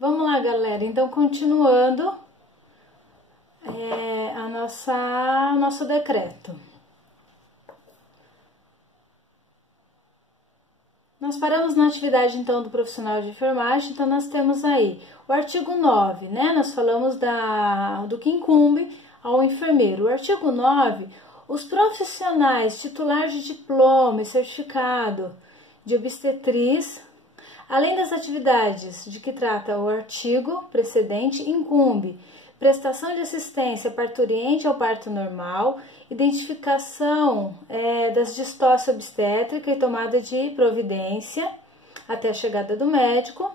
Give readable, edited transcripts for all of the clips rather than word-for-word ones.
Vamos lá, galera. Então, continuando o nosso decreto. Nós paramos na atividade, então, do profissional de enfermagem. Então, nós temos aí o artigo 9, né? Nós falamos do que incumbe ao enfermeiro. O artigo 9, os profissionais titulares de diploma e certificado de obstetriz, além das atividades de que trata o artigo precedente, incumbe prestação de assistência parturiente ao parto normal, identificação das distócia obstétrica e tomada de providência até a chegada do médico,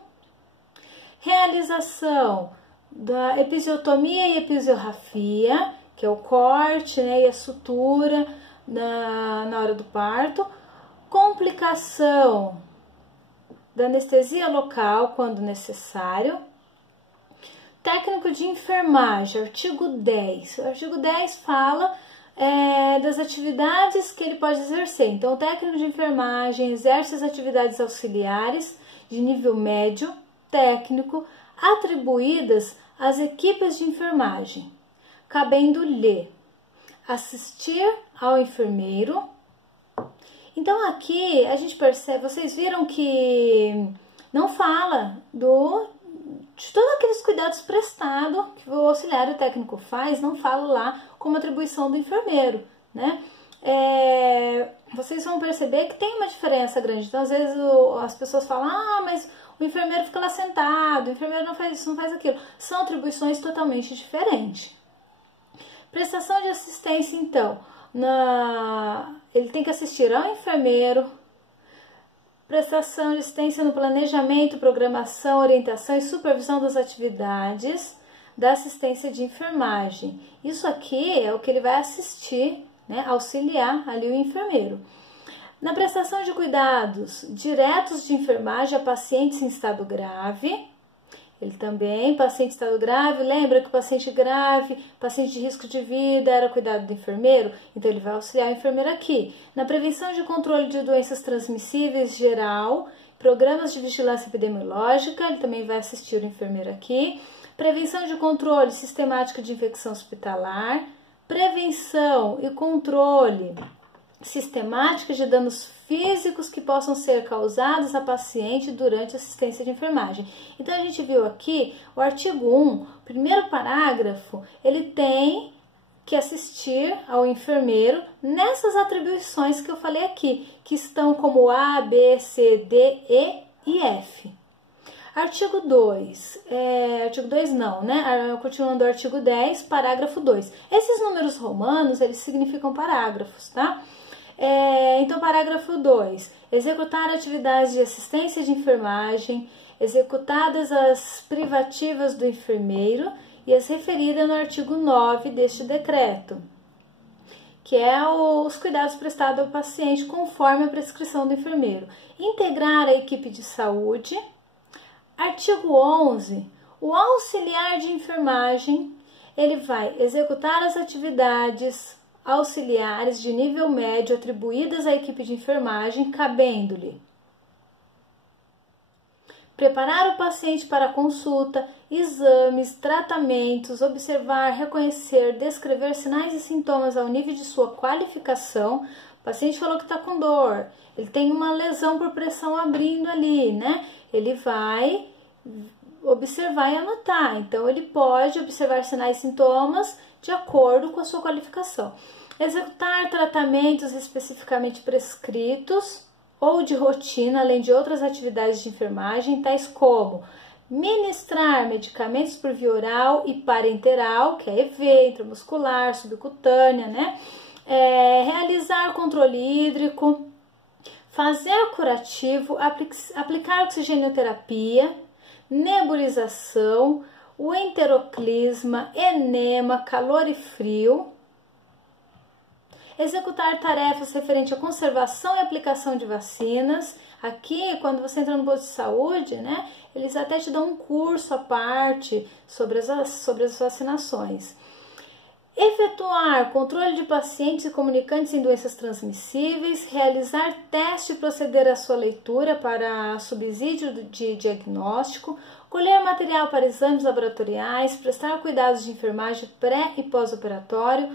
realização da episiotomia e episiorrafia, que é o corte, né, e a sutura na hora do parto, complicação da anestesia local quando necessário. Técnico de enfermagem, artigo 10. O artigo 10 fala das atividades que ele pode exercer. Então, o técnico de enfermagem exerce as atividades auxiliares de nível médio, técnico, atribuídas às equipes de enfermagem, cabendo-lhe assistir ao enfermeiro. Então, aqui a gente percebe, vocês viram que não fala de todos aqueles cuidados prestados que o auxiliar técnico faz, não fala lá como atribuição do enfermeiro, né? Vocês vão perceber que tem uma diferença grande. Então, às vezes, as pessoas falam, mas o enfermeiro fica lá sentado, o enfermeiro não faz isso, não faz aquilo. São atribuições totalmente diferentes. Prestação de assistência, então, ele tem que assistir ao enfermeiro, prestação de assistência no planejamento, programação, orientação e supervisão das atividades da assistência de enfermagem. Isso aqui é o que ele vai assistir, né, auxiliar ali o enfermeiro. Na prestação de cuidados diretos de enfermagem a pacientes em estado grave, ele também, paciente em estado grave, lembra que o paciente grave, paciente de risco de vida, era cuidado do enfermeiro? Então, ele vai auxiliar o enfermeiro aqui. Na prevenção de controle de doenças transmissíveis geral, programas de vigilância epidemiológica, ele também vai assistir o enfermeiro aqui. Prevenção de controle sistemático de infecção hospitalar, prevenção e controle sistemática de danos físicos que possam ser causados a paciente durante assistência de enfermagem. Então, a gente viu aqui o artigo 1, primeiro parágrafo, ele tem que assistir ao enfermeiro nessas atribuições que eu falei aqui, que estão como A, B, C, D, E e F. Artigo 2, artigo 2 não, né? Continuando o artigo 10, parágrafo 2. Esses números romanos, eles significam parágrafos, tá? Então, parágrafo 2, executar atividades de assistência de enfermagem, executadas as privativas do enfermeiro e as referidas no artigo 9 deste decreto, que é os cuidados prestados ao paciente conforme a prescrição do enfermeiro. Integrar a equipe de saúde. Artigo 11, o auxiliar de enfermagem, ele vai executar as atividades auxiliares de nível médio atribuídas à equipe de enfermagem, cabendo-lhe preparar o paciente para consulta, exames, tratamentos, observar, reconhecer, descrever sinais e sintomas ao nível de sua qualificação. O paciente falou que está com dor, ele tem uma lesão por pressão abrindo ali, né? Ele vai observar e anotar. Então, ele pode observar sinais e sintomas de acordo com a sua qualificação. Executar tratamentos especificamente prescritos ou de rotina, além de outras atividades de enfermagem, tais como ministrar medicamentos por via oral e parenteral, que é EV, intramuscular, subcutânea, né? Realizar controle hídrico, fazer curativo, aplicar oxigenoterapia, nebulização, o enteroclisma, enema, calor e frio. Executar tarefas referentes à conservação e aplicação de vacinas. Aqui, quando você entra no posto de saúde, né, eles até te dão um curso à parte sobre as vacinações. Efetuar controle de pacientes e comunicantes em doenças transmissíveis, realizar teste e proceder à sua leitura para subsídio de diagnóstico, colher material para exames laboratoriais, prestar cuidados de enfermagem pré e pós-operatório,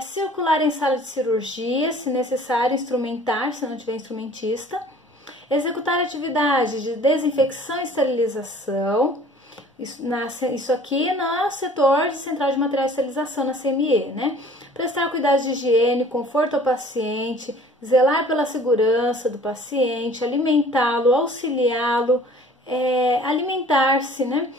circular em sala de cirurgia, se necessário, instrumentar, se não tiver instrumentista, executar atividades de desinfecção e esterilização, isso aqui no setor de central de material de esterilização, na CME, né? Prestar cuidados de higiene, conforto ao paciente, zelar pela segurança do paciente, alimentá-lo, auxiliá-lo, alimentar-se, né?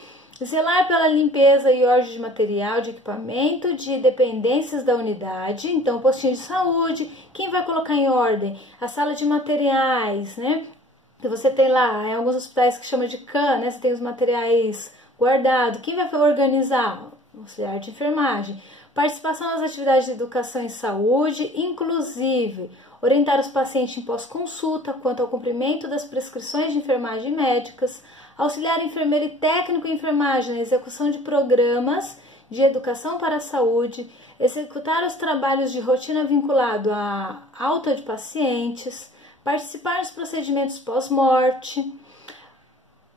Zelar pela limpeza e ordem de material, de equipamento, de dependências da unidade, então postinho de saúde, quem vai colocar em ordem? A sala de materiais, né? Que você tem lá, em alguns hospitais que chama de CAN, né? Você tem os materiais guardados, quem vai organizar? O auxiliar de enfermagem. Participação nas atividades de educação e saúde, inclusive orientar os pacientes em pós-consulta quanto ao cumprimento das prescrições de enfermagem médicas, auxiliar enfermeiro e técnico em enfermagem na execução de programas de educação para a saúde, executar os trabalhos de rotina vinculado à alta de pacientes, participar dos procedimentos pós-morte.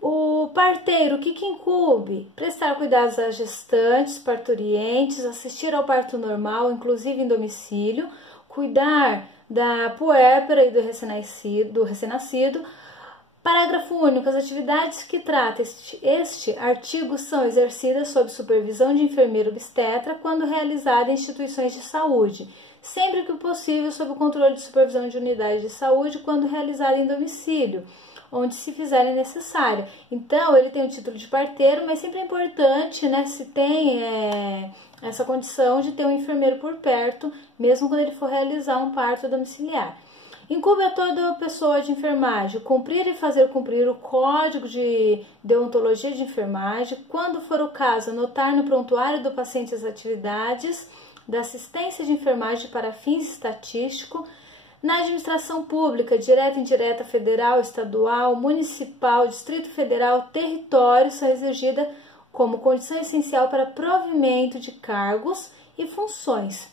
O parteiro, o que incube? Prestar cuidados às gestantes, parturientes, assistir ao parto normal, inclusive em domicílio, cuidar da puérpera e do recém-nascido. Parágrafo único. As atividades que trata este artigo são exercidas sob supervisão de enfermeiro obstetra quando realizada em instituições de saúde, sempre que possível sob o controle de supervisão de unidade de saúde quando realizada em domicílio, onde se fizerem necessário. Então, ele tem o título de parteiro, mas sempre é importante, né, se tem essa condição de ter um enfermeiro por perto, mesmo quando ele for realizar um parto domiciliar. Incumbe a toda pessoa de enfermagem cumprir e fazer cumprir o Código de Deontologia de Enfermagem, quando for o caso, anotar no prontuário do paciente as atividades da assistência de enfermagem para fins estatísticos. Na administração pública, direta, indireta, federal, estadual, municipal, Distrito Federal, território, são exigidas como condição essencial para provimento de cargos e funções.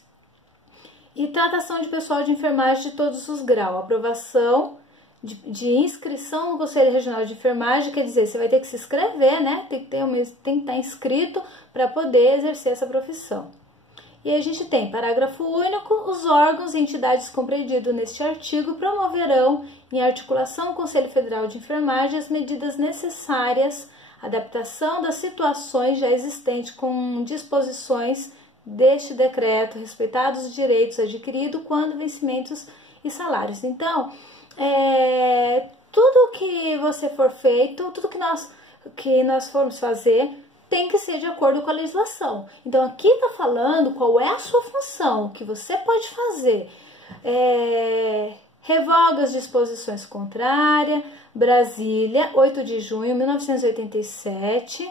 E tratação de pessoal de enfermagem de todos os graus. Aprovação de inscrição no Conselho Regional de Enfermagem, quer dizer, você vai ter que se inscrever, né? Tem que estar inscrito para poder exercer essa profissão. E a gente tem, parágrafo único, os órgãos e entidades compreendidos neste artigo promoverão, em articulação com o Conselho Federal de Enfermagem, as medidas necessárias à adaptação das situações já existentes com disposições deste decreto, respeitados os direitos adquiridos quando vencimentos e salários. Então, tudo que você for feito, tudo que nós formos fazer, tem que ser de acordo com a legislação. Então, aqui está falando qual é a sua função, o que você pode fazer. Revoga as disposições contrárias, Brasília, 8 de junho de 1987,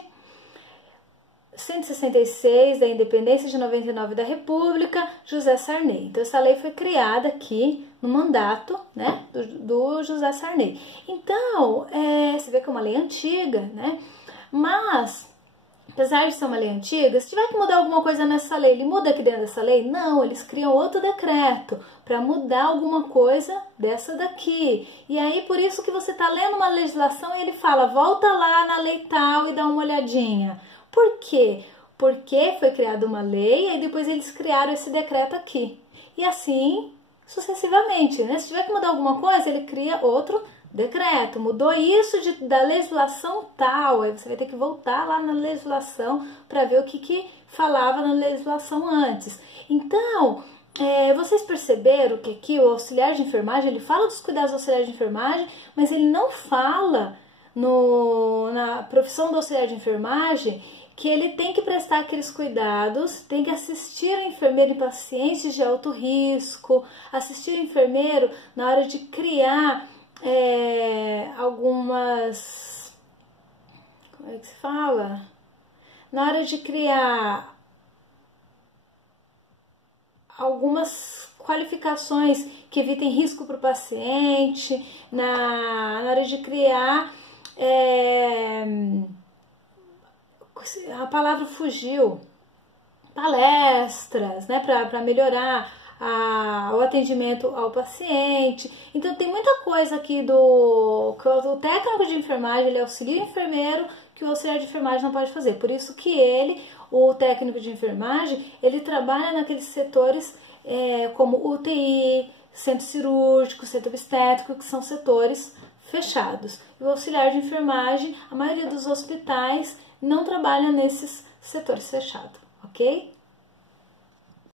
166 da Independência de 99 da República, José Sarney. Então, essa lei foi criada aqui no mandato, né, do José Sarney. Então, você vê que é uma lei antiga, né, mas apesar de ser uma lei antiga, se tiver que mudar alguma coisa nessa lei, ele muda aqui dentro dessa lei? Não, eles criam outro decreto para mudar alguma coisa dessa daqui. E aí, por isso que você está lendo uma legislação e ele fala, volta lá na lei tal e dá uma olhadinha. Por quê? Porque foi criada uma lei e depois eles criaram esse decreto aqui. E assim, sucessivamente, né? Se tiver que mudar alguma coisa, ele cria outro decreto. Mudou isso da legislação tal, aí você vai ter que voltar lá na legislação para ver o que falava na legislação antes. Então, vocês perceberam que aqui o auxiliar de enfermagem, ele fala dos cuidados do auxiliar de enfermagem, mas ele não fala na profissão do auxiliar de enfermagem que ele tem que prestar aqueles cuidados, tem que assistir o enfermeiro em pacientes de alto risco, assistir o enfermeiro na hora de criar algumas, como é que se fala? Na hora de criar algumas qualificações que evitem risco para o paciente, na hora de criar, a palavra fugiu, palestras, né, para melhorar o atendimento ao paciente. Então tem muita coisa aqui que o técnico de enfermagem, ele auxilia o enfermeiro, que que o auxiliar de enfermagem não pode fazer. Por isso que ele, o técnico de enfermagem, ele trabalha naqueles setores como UTI, centro cirúrgico, centro obstétrico, que são setores fechados. E o auxiliar de enfermagem, a maioria dos hospitais não trabalha nesses setores fechados, ok?